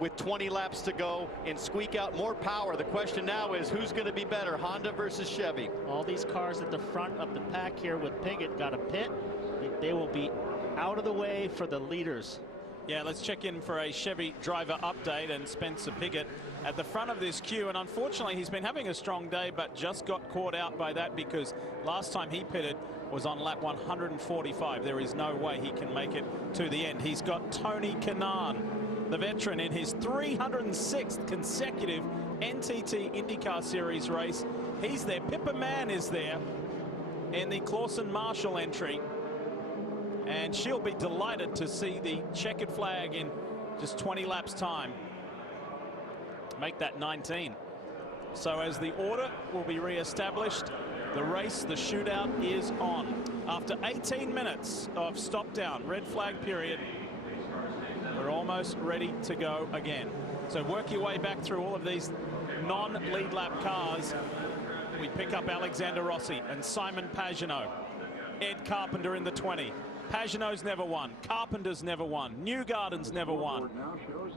with 20 laps to go and squeak out more power. The question now is who's going to be better, Honda versus Chevy? All these cars at the front of the pack here with Piggott got a pit. They will be out of the way for the leaders. Yeah, let's check in for a Chevy driver update, and Spencer Piggott at the front of this queue. And unfortunately, he's been having a strong day, but just got caught out by that because last time he pitted was on lap 145. There is no way he can make it to the end. He's got Tony Kanaan, the veteran, in his 306th consecutive NTT IndyCar Series race. He's there. Pippa Mann is there in the Clausen Marshall entry. And she'll be delighted to see the checkered flag in just 20 laps time. Make that 19. So as the order will be re-established, the race, the shootout is on. After 18 minutes of stop down, red flag period, we're almost ready to go again. So work your way back through all of these non-lead lap cars. We pick up Alexander Rossi and Simon Pagenaud. Ed Carpenter in the 20. Pagenaud's never won. Carpenter's never won. Newgarden's never won.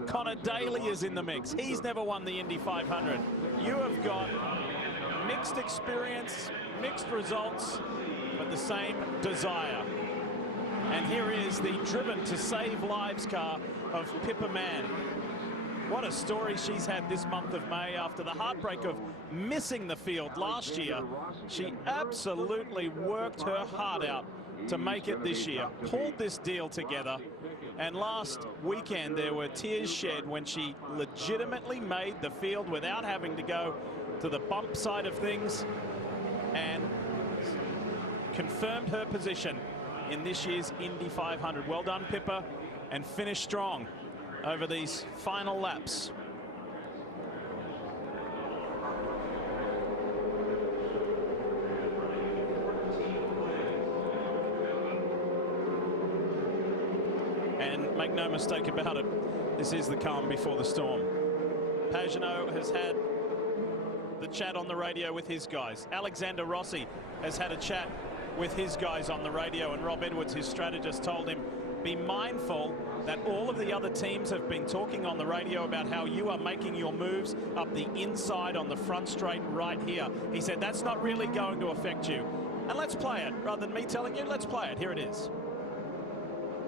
Connor Daly is in the mix. He's never won the Indy 500. You have got mixed experience, mixed results, but the same desire. And here is the Driven to Save Lives car of Pippa Mann. What a story she's had this month of May after the heartbreak of missing the field last year. She absolutely worked her heart out to make it this year, pulled this deal together, and last weekend there were tears shed when she legitimately made the field without having to go to the bump side of things and confirmed her position in this year's Indy 500. Well done, Pippa, and finish strong over these final laps. And make no mistake about it, this is the calm before the storm. Pagenaud has had the chat on the radio with his guys. Alexander Rossi has had a chat with his guys on the radio, and Rob Edwards, his strategist, told him, be mindful that all of the other teams have been talking on the radio about how you are making your moves up the inside on the front straight right here. He said, that's not really going to affect you. And let's play it. Rather than me telling you, let's play it. Here it is.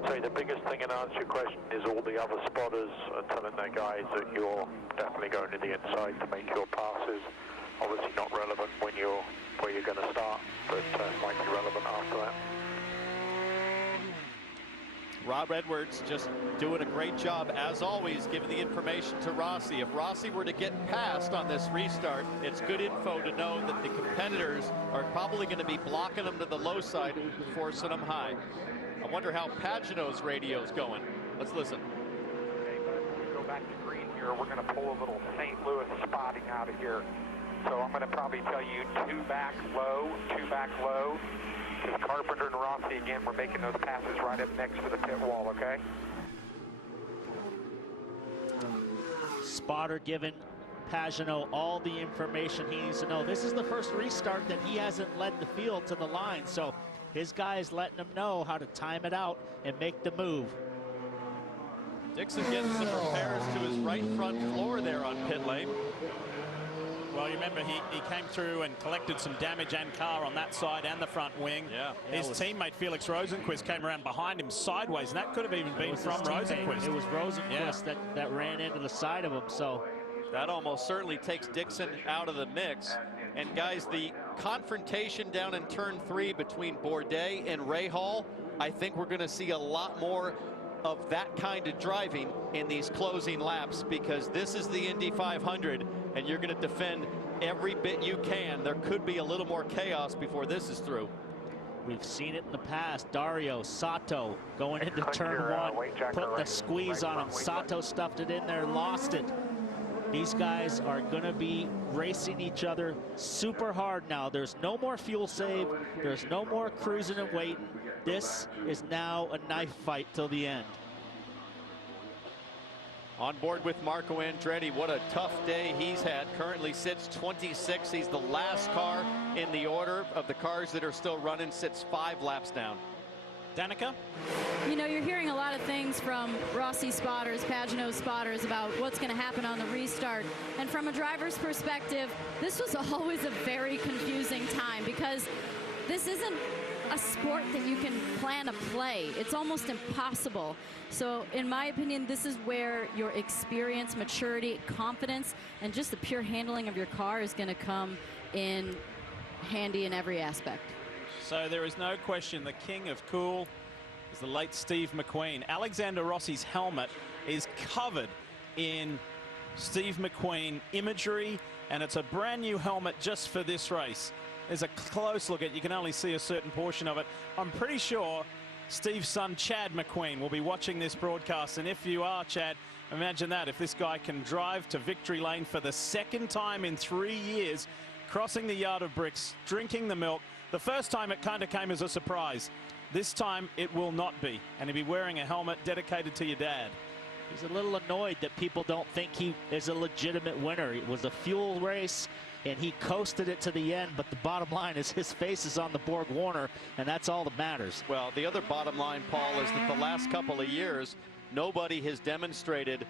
So the biggest thing in answer to your question is all the other spotters are telling their guys that you're definitely going to the inside to make your passes. Obviously not relevant when you're where you're going to start, but might be relevant after that. Rob Edwards just doing a great job, as always, giving the information to Rossi. If Rossi were to get past on this restart, it's good info to know that the competitors are probably going to be blocking them to the low side and forcing them high. I wonder how Pagenaud's radio's going. Let's listen. Okay, we go back to green here. We're going to pull a little St. Louis spotting out of here. So I'm going to probably tell you two back low. Because Carpenter and Rossi, again, we're making those passes right up next to the pit wall, okay? Spotter giving Pagenaud all the information he needs to know. This is the first restart that he hasn't led the field to the line, so his guys letting him know how to time it out and make the move. Dixon getting some repairs to his right front floor there on pit lane. Well, you remember he came through and collected some damage and car on that side and the front wing. Yeah. His teammate Felix Rosenquist came around behind him sideways, and that could have even been from Rosenquist. It was Rosenquist that ran into the side of him, so. That almost certainly takes Dixon out of the mix. And guys, the confrontation down in turn 3 between Bourdais and Rahal, I think we're going to see a lot more of that kind of driving in these closing laps, because this is the Indy 500 and you're going to defend every bit you can. There could be a little more chaos before this is through. We've seen it in the past. Dario Sato going into turn 1, put the squeeze on him. Sato stuffed it in there, lost it. These guys are going to be racing each other super hard now. There's no more fuel save. There's no more cruising and waiting. This is now a knife fight till the end. On board with Marco Andretti, what a tough day he's had. Currently sits 26. He's the last car in the order of the cars that are still running, sits 5 laps down. Danica? You know, you're hearing a lot of things from Rossi spotters, Pagenaud spotters about what's going to happen on the restart. And from a driver's perspective, this was always a very confusing time because this isn't a sport that you can plan a play. It's almost impossible. So in my opinion, this is where your experience, maturity, confidence, and just the pure handling of your car is going to come in handy in every aspect. So there is no question the king of cool is the late Steve McQueen. Alexander Rossi's helmet is covered in Steve McQueen imagery, and it's a brand new helmet just for this race. There's a close look at it. You can only see a certain portion of it. I'm pretty sure Steve's son, Chad McQueen, will be watching this broadcast. And if you are, Chad, imagine that. If this guy can drive to victory lane for the second time in 3 years, crossing the yard of bricks, drinking the milk. The first time it kind of came as a surprise. This time it will not be. And he'll be wearing a helmet dedicated to your dad. He's a little annoyed that people don't think he is a legitimate winner. It was a fuel race, and he coasted it to the end, but the bottom line is his face is on the Borg Warner, and that's all that matters. Well, the other bottom line, Paul, is that the last couple of years, nobody has demonstrated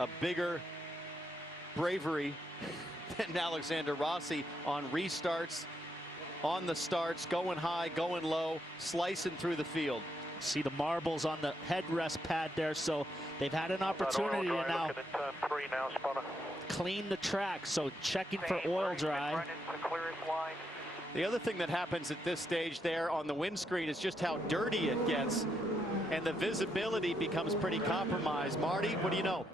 a bigger bravery than Alexander Rossi on restarts, on the starts, going high, going low, slicing through the field. See the marbles on the headrest pad there, so they've had an opportunity to now clean the track, so checking for oil dry. The other thing that happens at this stage there on the windscreen is just how dirty it gets, and the visibility becomes pretty compromised. Marty, what do you know?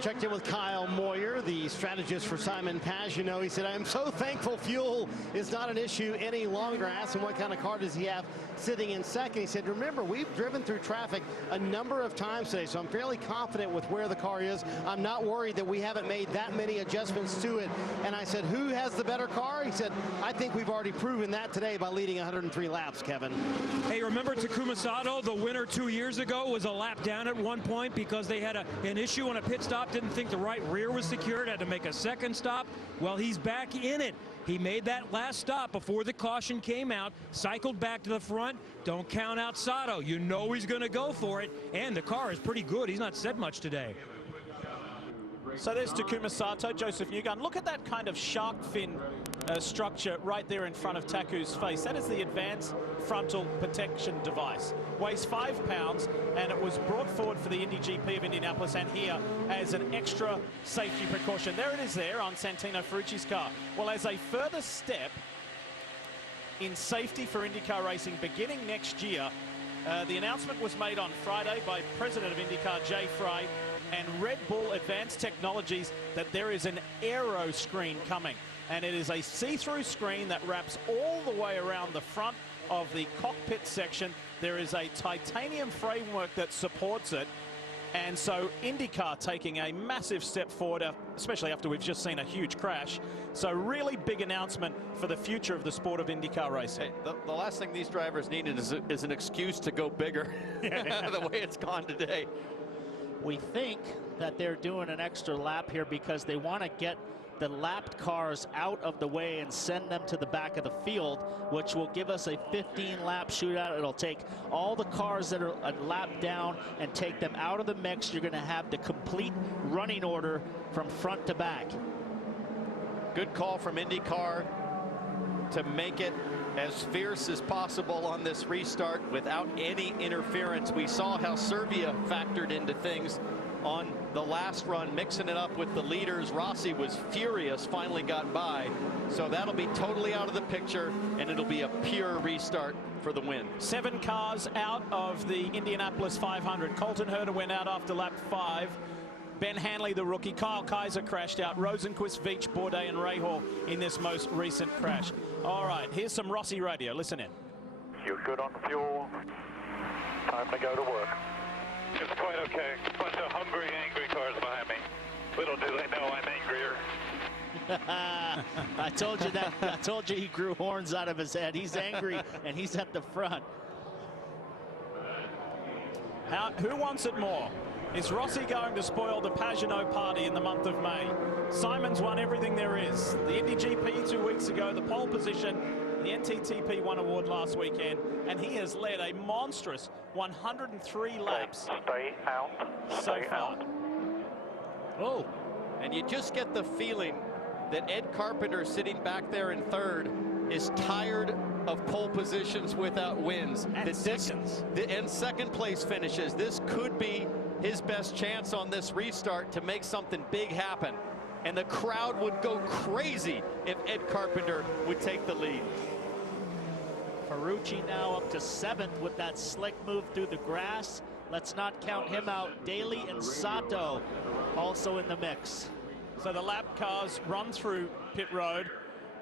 Checked in with Kyle Moyer, the strategist for Simon Pagenaud. He said, I am so thankful fuel is not an issue any longer. I asked him what kind of car does he have sitting in second. He said, remember, we've driven through traffic a number of times today, so I'm fairly confident with where the car is. I'm not worried that we haven't made that many adjustments to it. And I said, who has the better car? He said, I think we've already proven that today by leading 103 laps, Kevin. Hey, remember Takuma Sato, the winner 2 years ago, was a lap down at one point because they had an issue on a pit stop, didn't think the right rear was secured, had to make a second stop. Well, he's back in it. He made that last stop before the caution came out, cycled back to the front. Don't count out Sato. You know he's going to go for it, and the car is pretty good. He's not said much today. So there's Takuma Sato, Joseph Newgarden. Look at that kind of shark fin structure right there in front of Taku's face. That is the advanced frontal protection device. Weighs 5 pounds, and it was brought forward for the Indy GP of Indianapolis and here as an extra safety precaution. There it is there on Santino Ferrucci's car. Well, as a further step in safety for IndyCar racing beginning next year, the announcement was made on Friday by President of IndyCar, Jay Frey, and Red Bull Advanced Technologies that there is an aero screen coming. And it is a see-through screen that wraps all the way around the front of the cockpit section. There is a titanium framework that supports it. And so IndyCar taking a massive step forward, especially after we've just seen a huge crash. So really big announcement for the future of the sport of IndyCar racing. Hey, the last thing these drivers needed is an excuse to go bigger the way it's gone today. We think that they're doing an extra lap here because they want to get the lapped cars out of the way and send them to the back of the field, which will give us a 15-lap shootout. It'll take all the cars that are a lap down and take them out of the mix. You're going to have the complete running order from front to back. Good call from IndyCar to make it as fierce as possible on this restart without any interference. We saw how Serbia factored into things on the last run, mixing it up with the leaders. Rossi was furious, finally got by. So that'll be totally out of the picture, and it'll be a pure restart for the win. 7 cars out of the Indianapolis 500. Colton Herta went out after lap 5. Ben Hanley, the rookie. Kyle Kaiser crashed out. Rosenquist, Veach, Bourdais, and Rahal in this most recent crash. All right, here's some Rossi radio. Listen in. You're good on fuel. Time to go to work. It's quite okay. A bunch of hungry, angry cars behind me. Little do they know I'm angrier. I told you that. I told you he grew horns out of his head. He's angry, and he's at the front. Who wants it more? Is Rossi going to spoil the Pagenaud party in the month of May? Simon's won everything there is. The Indy GP 2 weeks ago, the pole position, The NTTP won award last weekend, and he has led a monstrous 103 laps Stay out. so far. Oh, And you just get the feeling that Ed Carpenter, sitting back there in third, is tired of pole positions without wins. And seconds. And second place finishes. This could be his best chance on this restart to make something big happen. And the crowd would go crazy if Ed Carpenter would take the lead. Ferrucci now up to 7th with that slick move through the grass. Let's not count him out. Daly and Sato also in the mix. So the lap cars run through pit road.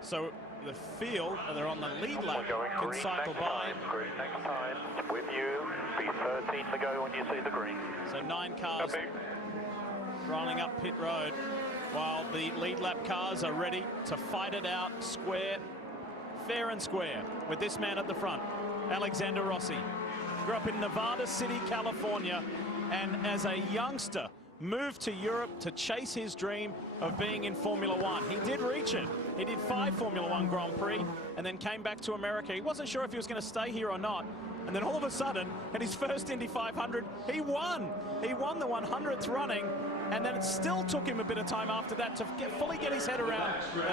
So the field, and they're on the lead lap, can cycle by. Green next time. With you. Be 13 to go when you see the green. So 9 cars rolling up pit road, while the lead lap cars are ready to fight it out square, fair and square, with this man at the front, Alexander Rossi. Grew up in Nevada City, California, and as a youngster moved to Europe to chase his dream of being in Formula One. He did reach it. He did 5 Formula One Grand Prix and then came back to America. He wasn't sure if he was going to stay here or not. And then all of a sudden, in his first Indy 500, he won. He won the 100th running, and then it still took him a bit of time after that to fully get his head around. And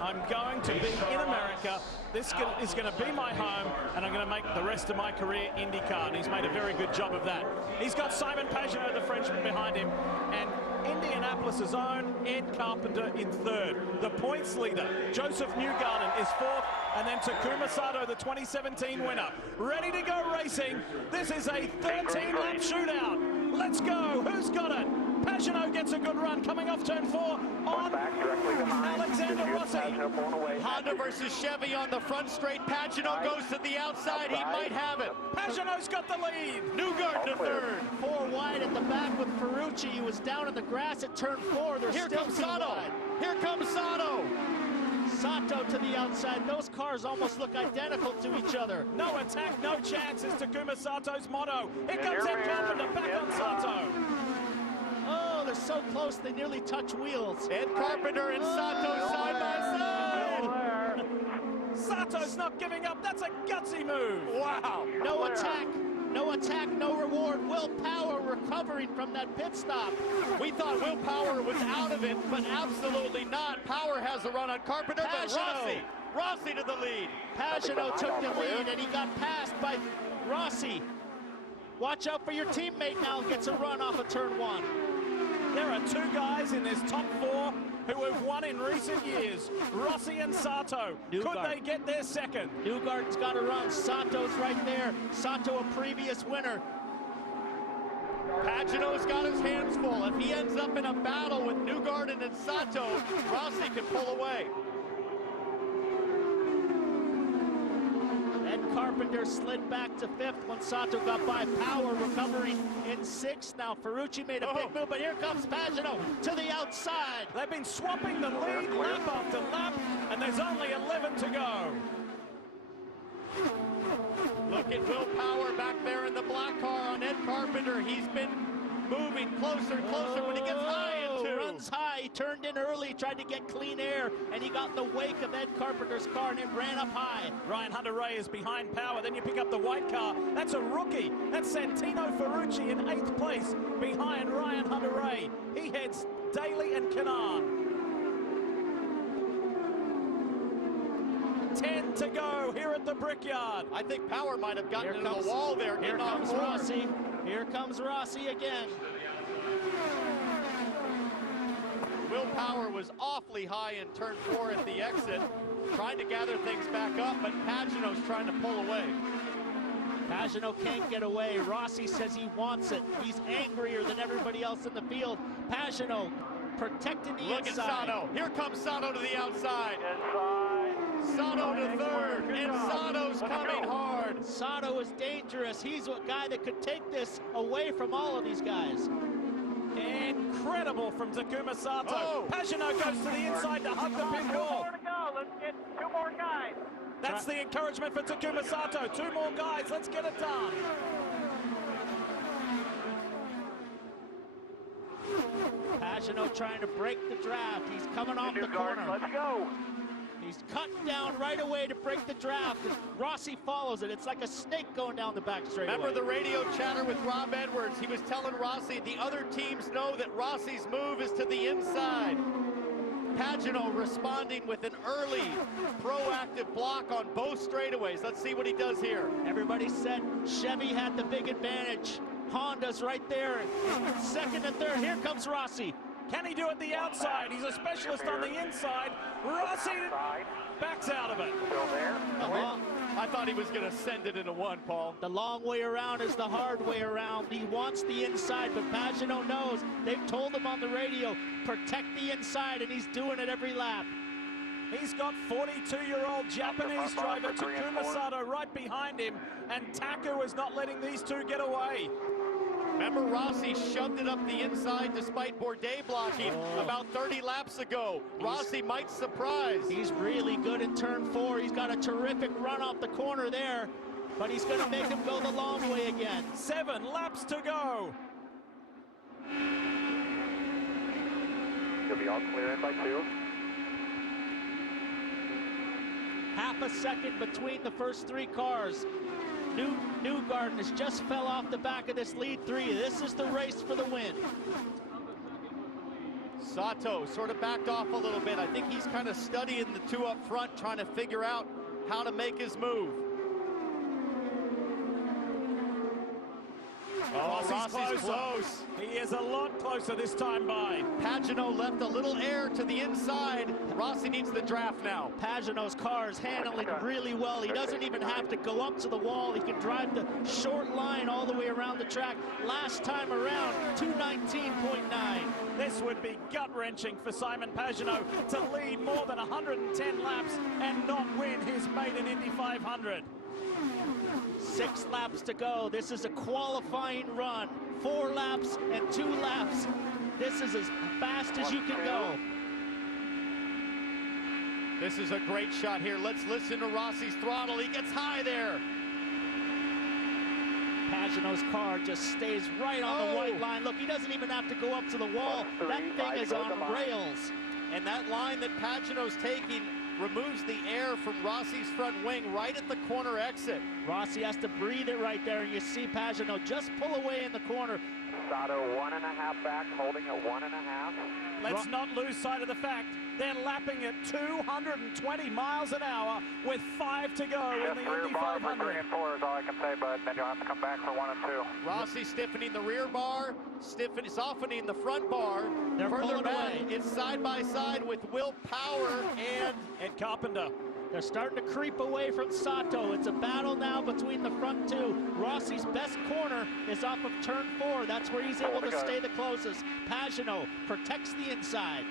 I'm going to be in America. This is going to be my home, and I'm going to make the rest of my career IndyCar. And he's made a very good job of that. He's got Simon Pagenaud, the Frenchman, behind him, and Indianapolis' own Ed Carpenter in 3rd. The points leader, Joseph Newgarden, is 4th, and then Takuma Sato, the 2017 winner, ready to go racing. This is a 13-lap shootout. Let's go. Who's got it? Pagenaud gets a good run coming off turn 4 on Alexander Rossi. Honda versus Chevy on the front straight. Pagenaud goes to the outside. He might have it. Pagenaud's got the lead. Newgarden to 3rd. 4 wide at the back with Ferrucci. He was down in the grass at turn 4. They're Here still comes too Sato. wide. Here comes Sato. Sato to the outside. Those cars almost look identical to each other. No attack, no chance is Takuma Sato's motto. Here comes Ed Carpenter back on Sato. Oh, they're so close they nearly touch wheels. Ed Carpenter and Sato side by side. Sato's not giving up. That's a gutsy move. Wow. No attack, no reward. Will Power recovering from that pit stop. We thought Will Power was out of it, but absolutely not. Power has a run on Carpenter, but Rossi to the lead. Pagenaud took the lead, and he got passed by Rossi. Watch out for your teammate now, gets a run off of turn 1. There are 2 guys in this top 4 who have won in recent years, Rossi and Sato. Could they get their second? Newgarden's got a run. Sato's right there. Sato, a previous winner. Pagenaud's got his hands full. If he ends up in a battle with Newgarden and Sato, Rossi can pull away. Ed Carpenter slid back to 5th when Sato got by. Power recovering in 6th. Now Ferrucci made a big move, but here comes Pagenaud to the outside. They've been swapping the lead lap after lap, and there's only 11 to go. Look at Will Power back there in the black car on Ed Carpenter. He's been moving closer and closer when he gets high into. Runs high, he turned in early, tried to get clean air, and he got in the wake of Ed Carpenter's car, and it ran up high. Ryan Hunter-Reay is behind Power. Then you pick up the white car. That's a rookie. That's Santino Ferrucci in 8th place behind Ryan Hunter-Reay. He heads Daly and Canaan. 10 to go here at the Brickyard. I think Power might have gotten into the wall there. Here comes Rossi. Here comes Rossi again. Will Power was awfully high in turn 4 at the exit, trying to gather things back up, but Pagenaud's trying to pull away. Pagenaud can't get away. Rossi says he wants it. He's angrier than everybody else in the field. Pagenaud protecting the inside. Look at Sato. Here comes Sato to the outside. Sato to 3rd, and Sato's coming hard. Sato is dangerous. He's a guy that could take this away from all of these guys. Incredible from Takuma Sato. Pagenaud goes to the inside to hug the pit wall. 2 more to go. Let's get 2 more guys. That's the encouragement for Takuma Sato. 2 more guys. Let's get it done. Pagenaud trying to break the draft. He's coming off the corner. Let's go. He's cut down right away to break the draft. And Rossi follows it. It's like a snake going down the back straightaway. Remember the radio chatter with Rob Edwards? He was telling Rossi the other teams know that Rossi's move is to the inside. Pagenaud responding with an early proactive block on both straightaways. Let's see what he does here. Everybody said Chevy had the big advantage. Honda's right there. Second and third. Here comes Rossi. Can he do it the outside? He's a specialist on the inside. Rossi backs out of it. Still there. I thought he was going to send it into one, Paul. The long way around is the hard way around. He wants the inside, but Pagenaud knows. They've told him on the radio, protect the inside, and he's doing it every lap. He's got 42-year-old Japanese driver Takuma Sato right behind him, and Taku is not letting these two get away. Remember, Rossi shoved it up the inside despite Bourdais blocking about 30 laps ago. Rossi might surprise. He's really good in turn 4. He's got a terrific run off the corner there, but he's going to make him go the long way again. 7 laps to go. You'll be all clear in by 2. Half a second between the first 3 cars. Newgarden has just fell off the back of this lead 3. This is the race for the win. Sato sort of backed off a little bit. I think he's kind of studying the 2 up front, trying to figure out how to make his move. Rossi's close. He is a lot closer this time by. Pagenaud left a little air to the inside. Rossi needs the draft now. Pagenaud's car is handling really well. He doesn't even have to go up to the wall. He can drive the short line all the way around the track. Last time around, 219.9. This would be gut-wrenching for Simon Pagenaud to lead more than 110 laps and not win his maiden Indy 500. 6 laps to go. This is a qualifying run. 4 laps and 2 laps. This is as fast as you can go. This is a great shot here. Let's listen to Rossi's throttle. He gets high there. Pagenaud's car just stays right on the white line. Look, he doesn't even have to go up to the wall. That thing is on rails. And that line that Pagenaud's taking removes the air from Rossi's front wing right at the corner exit. Rossi has to breathe it right there, and you see Pagenaud just pull away in the corner. Sato 1.5 back, holding at 1.5. Let's not lose sight of the fact they're lapping at 220 miles an hour with 5 to go in the Indy 500. 3 and 4 is all I can say, but then you'll have to come back for 1 and 2. Rossi stiffening the rear bar, softening the front bar. They're further pulling back. away. It's side by side with Will Power and Ed Carpenter. They're starting to creep away from Sato. It's a battle now between the front 2. Rossi's best corner is off of turn 4. That's where he's able to stay the closest. Pagenaud protects the inside.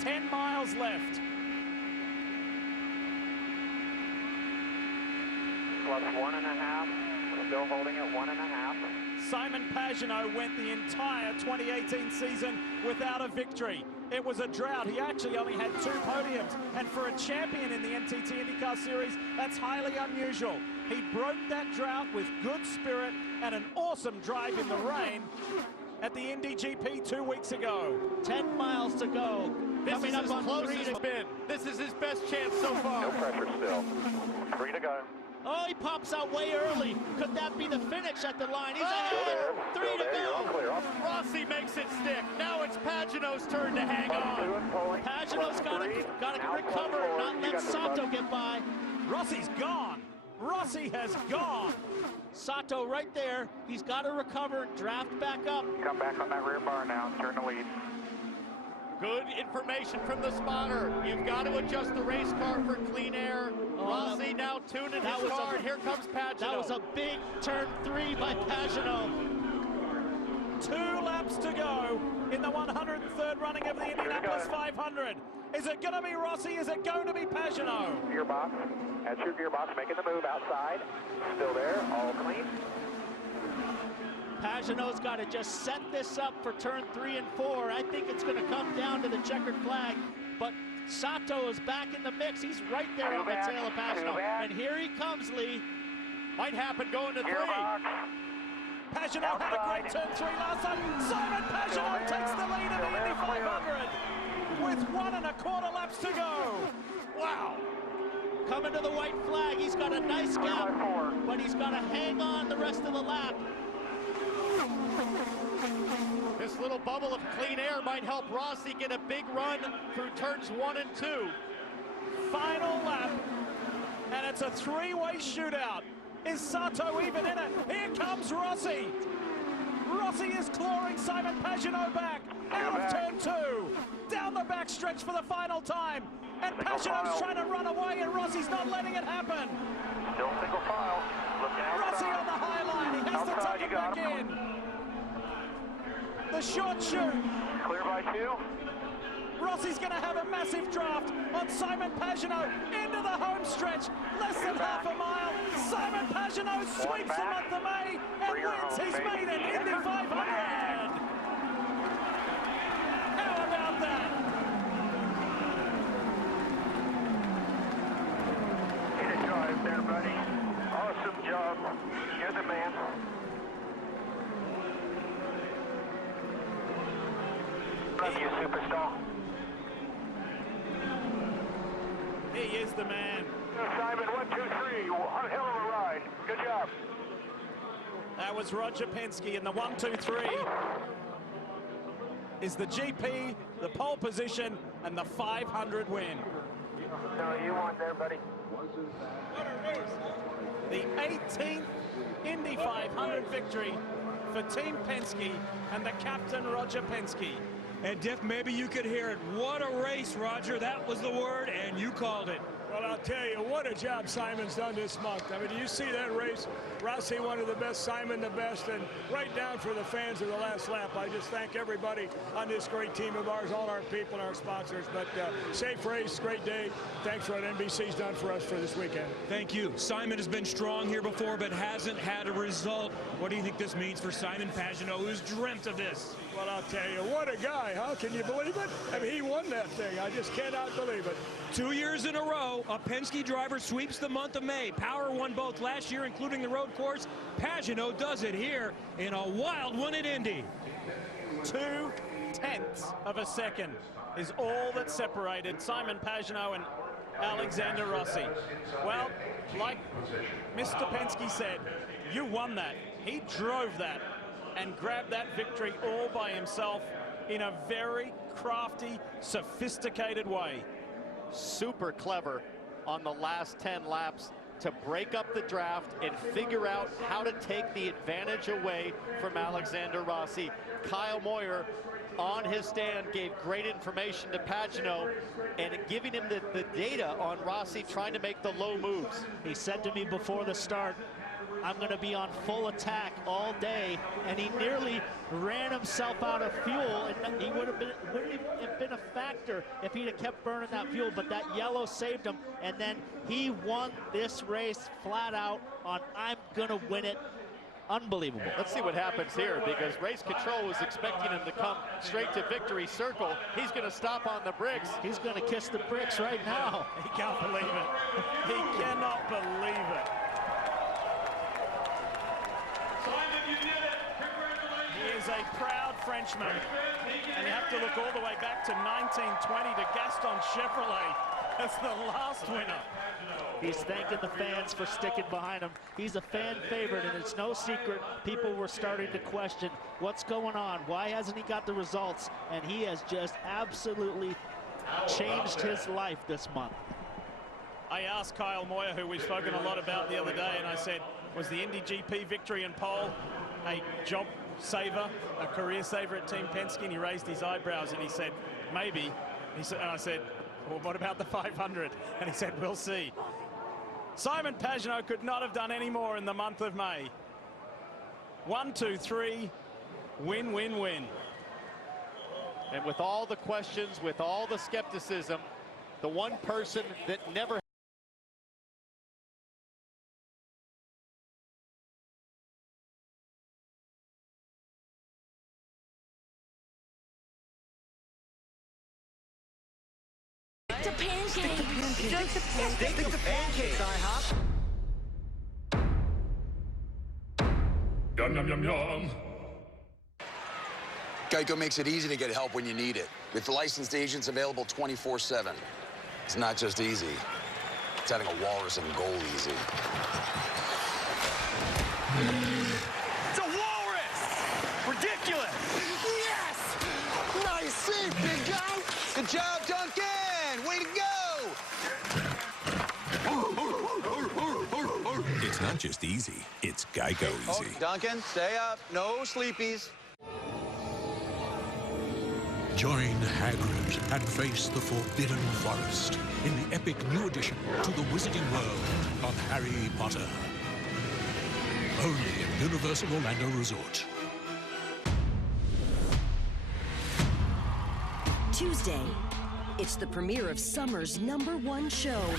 10 miles left. Plus 1.5. Still holding at 1.5. Simon Pagenaud went the entire 2018 season without a victory. It was a drought. He actually only had 2 podiums. And for a champion in the NTT IndyCar Series, that's highly unusual. He broke that drought with good spirit and an awesome drive in the rain at the Indy GP 2 weeks ago. 10 miles to go. this Coming is up as on close 3 as to it's been. This is his best chance so far. No pressure still. 3 to go. Oh, he pops out way early. Could that be the finish at the line? He's ahead. 3 Still to there. You're all go. clear. Rossi makes it stick. Now it's Pagenaud's turn to hang on. Pagenaud's got to recover and not let Sato get by. Rossi's gone. Rossi has gone. Sato right there. He's got to recover and draft back up. Come back on that rear bar now. Turn the lead. Good information from the spotter. You've got to adjust the race car for clean air. Rossi now tuning his car, and here comes Pagenaud. That was a big turn 3 by Pagenaud. 2 laps to go in the 103rd running of the Indianapolis 500. Is it going to be Rossi? Is it going to be Pagenaud? Gearbox. That's your gearbox making the move outside. Still there. All clean. Pagenaud's got to just set this up for turn 3 and 4. I think it's going to come down to the checkered flag, but Sato is back in the mix. He's right there on the tail of Pagenaud. And here he comes, Lee. Might happen going to 3. Pagenaud had a great turn 3 last time. Simon Pagenaud takes the lead in the Indy 500. with 1 1/4 laps to go. Wow. Coming to the white flag. He's got a nice gap, but he's got to hang on the rest of the lap. This little bubble of clean air might help Rossi get a big run through turns 1 and 2. Final lap, and it's a three-way shootout. Is Sato even in it? Here comes Rossi. Rossi is clawing Simon Pagenaud back out of turn 2. Down the back stretch for the final time. And Pagenaud's trying to run away, and Rossi's not letting it happen. Still single file. Looking outside. Rossi on the high line. He has to take it back in. The short shoot. Clear by 2. Rossi's going to have a massive draft on Simon Pagenaud into the home stretch. Less than half a mile. Simon Pagenaud sweeps the month of May and wins his maiden Indy 500. How about that? Hit a drive there, buddy. Awesome job. You're the man. Love you, superstar. He is the man. Simon, 1, 2, 3. One hell of a ride. Good job. That was Roger Penske, and the 1, 2, 3 is the GP, the pole position, and the 500 win. No, you won there, buddy. The 18th Indy 500 victory for Team Penske and the captain, Roger Penske. And Diff, maybe you could hear it. What a race, Roger. That was the word, and you called it. Well, I'll tell you, what a job Simon's done this month. I mean, do you see that race? Rossi, one of the best, Simon the best, and right down for the fans of the last lap. I just thank everybody on this great team of ours, all our people and our sponsors. But safe race, great day. Thanks for what NBC's done for us for this weekend. Thank you. Simon has been strong here before, but hasn't had a result. What do you think this means for Simon Pagenaud, who's dreamt of this? Well, I'll tell you, what a guy, huh? Can you believe it? I mean, he won that thing. I just cannot believe it. 2 years in a row, a Penske driver sweeps the month of May. Power won both last year, including the road course. Pagenaud does it here in a wild one at Indy. 0.2 of a second is all that separated Simon Pagenaud and Alexander Rossi. Well, like Mr. Penske said, you won that. He drove that and grabbed that victory all by himself in a very crafty, sophisticated way. Super clever on the last 10 laps to break up the draft and figure out how to take the advantage away from Alexander Rossi. Kyle Moyer on his stand gave great information to Pagenaud and giving him the data on Rossi trying to make the low moves. He said to me before the start, I'm going to be on full attack all day, and he nearly ran himself out of fuel, and he wouldn't have been a factor if he'd have kept burning that fuel, but that yellow saved him, and then he won this race flat out on I'm going to win it. Unbelievable. Let's see what happens here, because race control was expecting him to come straight to victory circle. He's going to stop on the bricks. He's going to kiss the bricks right now. He can't believe it. He cannot believe it. He is a proud Frenchman, and you have to look all the way back to 1920 to Gaston Chevrolet as the last winner. He's thanking the fans for sticking behind him. He's a fan favorite, and it's no secret people were starting to question what's going on. Why hasn't he got the results? And he has just absolutely changed his life this month. I asked Kyle Moyer, who we've spoken a lot about the other day, and I said, was the Indy GP victory in pole a job saver, a career saver at Team Penske? And he raised his eyebrows and he said, maybe. And I said, well, what about the 500? And he said, we'll see. Simon Pagenaud could not have done any more in the month of May. 1, 2, 3, win, win, win. And with all the questions, with all the skepticism, the one person that never Stick to pancakes, IHOP. Yum, yum, yum, yum. Geico makes it easy to get help when you need it. With licensed agents available 24/7. It's not just easy. It's having a walrus and goal easy. It's a walrus! Ridiculous! Yes! Nice save, big guy! Good job, Duncan! Way to go! It's not just easy, it's Geico easy. Oh, Duncan, stay up. No sleepies. Join Hagrid and face the Forbidden Forest in the epic new addition to the Wizarding World of Harry Potter. Only at Universal Orlando Resort. Tuesday, it's the premiere of summer's #1 show,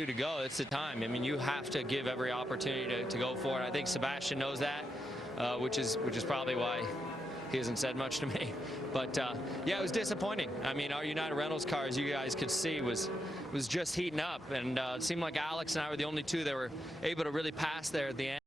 To go, it's the time. I mean, you have to give every opportunity to go for it. I think Sebastian knows that, which is probably why he hasn't said much to me. But yeah, it was disappointing. I mean, our United Rentals car, as you guys could see, was just heating up, and it seemed like Alex and I were the only two that were able to really pass there at the end.